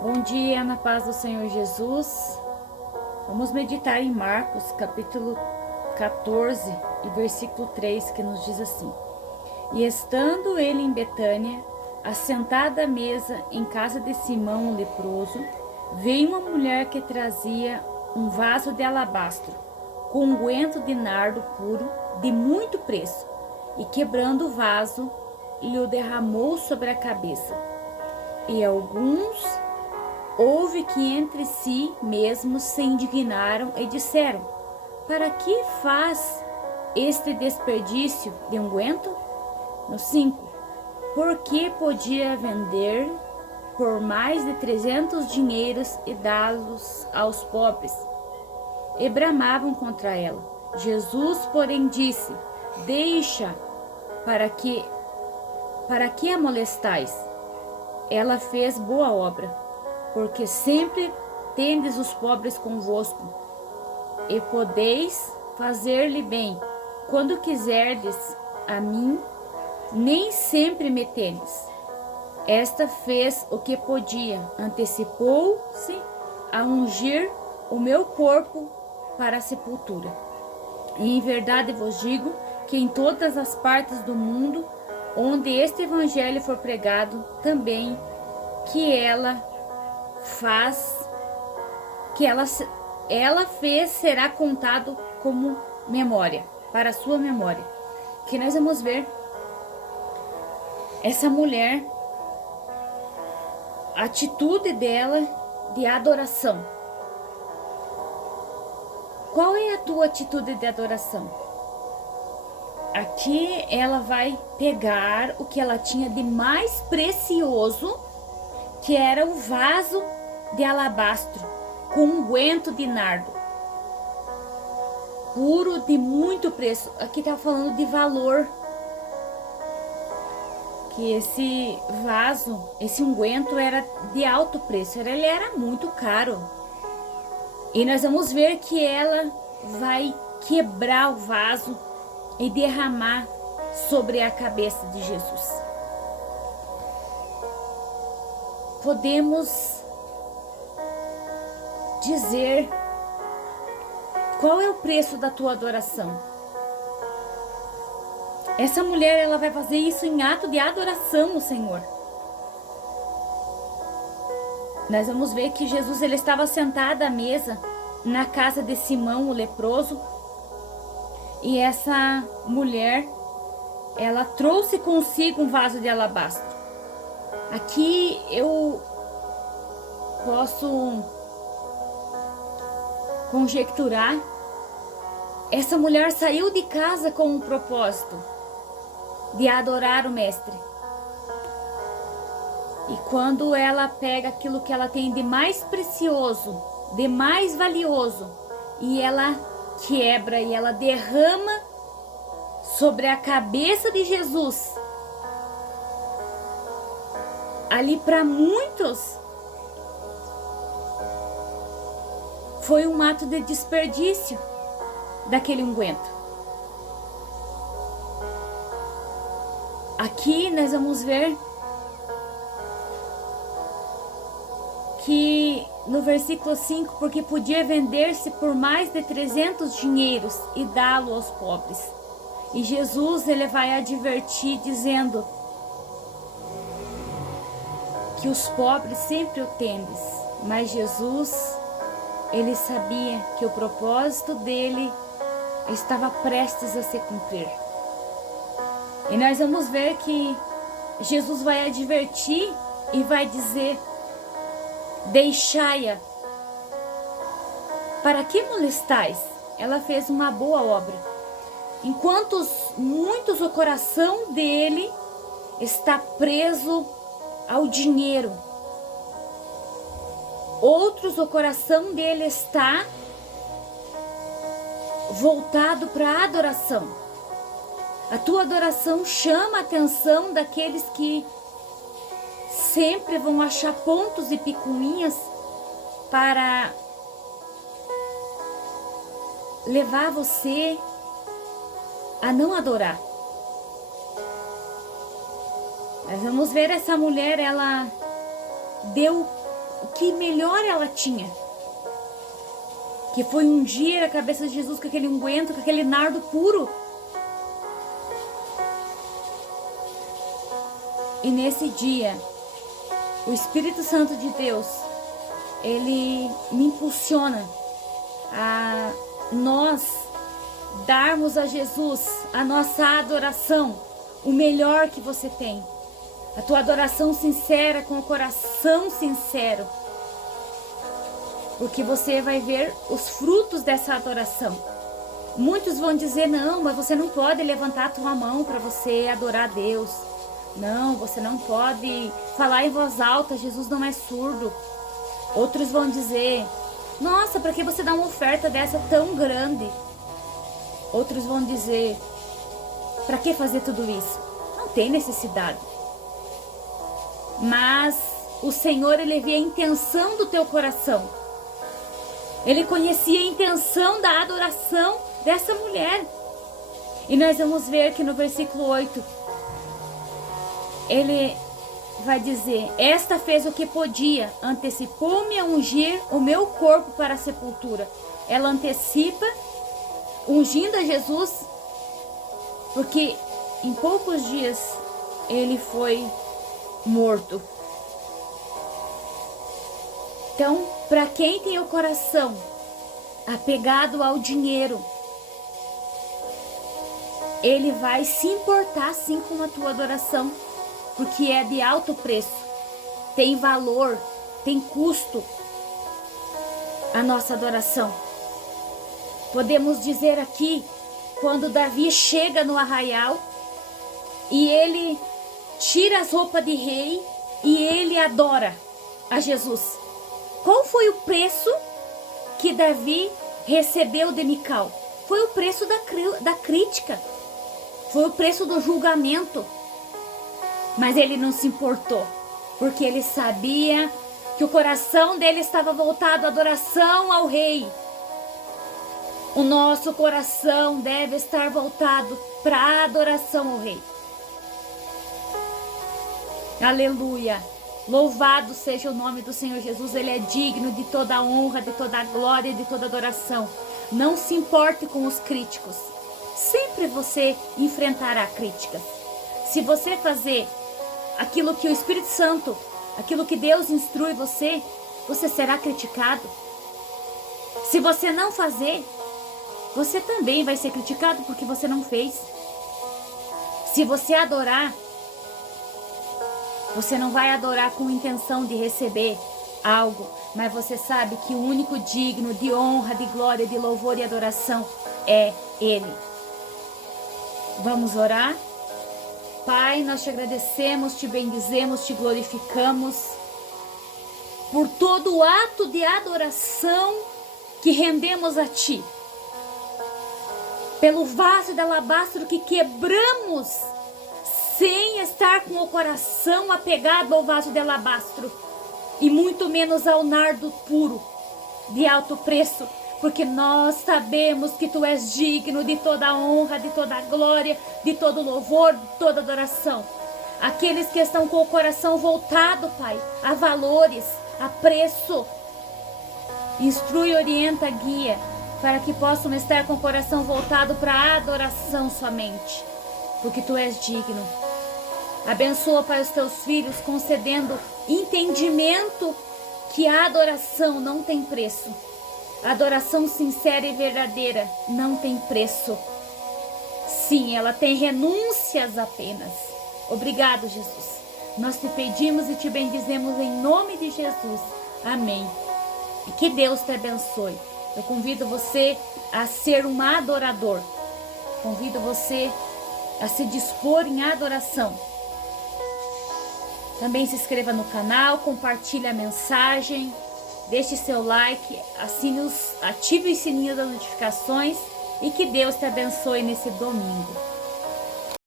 Bom dia, na paz do Senhor Jesus. Vamos meditar em Marcos, capítulo 14 e versículo 3, que nos diz assim: E estando ele em Betânia, assentada à mesa em casa de Simão o leproso, veio uma mulher que trazia um vaso de alabastro, com unguento de nardo puro, de muito preço, e quebrando o vaso, lhe o derramou sobre a cabeça. E alguns houve que entre si mesmos se indignaram e disseram: Para que faz este desperdício de unguento? No 5. Porque podia vender por mais de 300 dinheiros e dá-los aos pobres. E bramavam contra ela. Jesus, porém, disse: Deixa, para que a molestais? Ela fez boa obra, porque sempre tendes os pobres convosco, e podeis fazer-lhe bem, quando quiserdes. A mim nem sempre me tendes. Esta fez o que podia, antecipou-se a ungir o meu corpo para a sepultura. E em verdade vos digo que em todas as partes do mundo, onde este evangelho for pregado, também que ela fez será contado como memória, para a sua memória. Que nós vamos ver essa mulher, a atitude dela de adoração. Qual é a tua atitude de adoração? Aqui ela vai pegar o que ela tinha de mais precioso, que era o vaso de alabastro com unguento de nardo puro, de muito preço. Aqui tá falando de valor, que esse vaso, esse unguento era de alto preço, ele era muito caro. E nós vamos ver que ela vai quebrar o vaso e derramar sobre a cabeça de Jesus. Podemos dizer qual é o preço da tua adoração. Essa mulher, ela vai fazer isso em ato de adoração ao Senhor. Nós vamos ver que Jesus, ele estava sentado à mesa na casa de Simão o leproso, e essa mulher, ela trouxe consigo um vaso de alabastro. Aqui eu posso conjecturar, essa mulher saiu de casa com um propósito de adorar o mestre. E quando ela pega aquilo que ela tem de mais precioso, de mais valioso, e ela quebra e ela derrama sobre a cabeça de Jesus, ali para muitos foi um ato de desperdício daquele unguento. Aqui nós vamos ver que no versículo 5, porque podia vender-se por mais de 300 dinheiros e dá-lo aos pobres. E Jesus, ele vai advertir dizendo que os pobres sempre o tendes, mas Jesus, ele sabia que o propósito dele estava prestes a se cumprir. E nós vamos ver que Jesus vai advertir e vai dizer: Deixai-a. Para que molestais? Ela fez uma boa obra. Enquanto muitos, o coração dele está preso ao dinheiro. Outros, o coração dele está voltado para a adoração. A tua adoração chama a atenção daqueles que sempre vão achar pontos e picuinhas para levar você a não adorar. Nós vamos ver essa mulher, ela deu o que melhor ela tinha, que foi ungir a cabeça de Jesus com aquele unguento, com aquele nardo puro. E nesse dia, o Espírito Santo de Deus, ele me impulsiona a nós darmos a Jesus a nossa adoração, o melhor que você tem. A tua adoração sincera, com o coração sincero. Porque você vai ver os frutos dessa adoração. Muitos vão dizer, não, mas você não pode levantar a tua mão para você adorar a Deus. Não, você não pode falar em voz alta, Jesus não é surdo. Outros vão dizer, nossa, para que você dá uma oferta dessa tão grande? Outros vão dizer, para que fazer tudo isso? Não tem necessidade. Mas o Senhor, ele vê a intenção do teu coração. Ele conhecia a intenção da adoração dessa mulher. E nós vamos ver que no versículo 8, ele vai dizer, esta fez o que podia, antecipou-me a ungir o meu corpo para a sepultura. Ela antecipa, ungindo a Jesus, porque em poucos dias ele foi morto. Então, para quem tem o coração apegado ao dinheiro, ele vai se importar sim com a tua adoração, porque é de alto preço, tem valor, tem custo a nossa adoração. Podemos dizer aqui, quando Davi chega no arraial e ele tira as roupas de rei e ele adora a Jesus. Qual foi o preço que Davi recebeu de Mical? Foi o preço da crítica. Foi o preço do julgamento. Mas ele não se importou, porque ele sabia que o coração dele estava voltado à adoração ao rei. O nosso coração deve estar voltado para a adoração ao rei. Aleluia! Louvado seja o nome do Senhor Jesus. Ele é digno de toda a honra, de toda a glória e de toda a adoração. Não se importe com os críticos. Sempre você enfrentará críticas. Se você fazer aquilo que o Espírito Santo, aquilo que Deus instrui você, você será criticado. Se você não fazer, você também vai ser criticado porque você não fez. Se você adorar, você não vai adorar com intenção de receber algo, mas você sabe que o único digno de honra, de glória, de louvor e adoração é Ele. Vamos orar? Pai, nós te agradecemos, te bendizemos, te glorificamos por todo o ato de adoração que rendemos a Ti. Pelo vaso de alabastro que quebramos sem estar com o coração apegado ao vaso de alabastro e muito menos ao nardo puro de alto preço, porque nós sabemos que Tu és digno de toda a honra, de toda a glória, de todo louvor, de toda adoração. Aqueles que estão com o coração voltado, Pai, a valores, a preço, instrui, orienta, guia, para que possam estar com o coração voltado para a adoração somente, porque Tu és digno. Abençoa, Pai, os Teus filhos, concedendo entendimento que a adoração não tem preço. A adoração sincera e verdadeira não tem preço. Sim, ela tem renúncias apenas. Obrigado, Jesus. Nós te pedimos e te bendizemos em nome de Jesus. Amém. E que Deus te abençoe. Eu convido você a ser um adorador. Convido você a se dispor em adoração. Também se inscreva no canal, compartilhe a mensagem, deixe seu like, ative o sininho das notificações e que Deus te abençoe nesse domingo.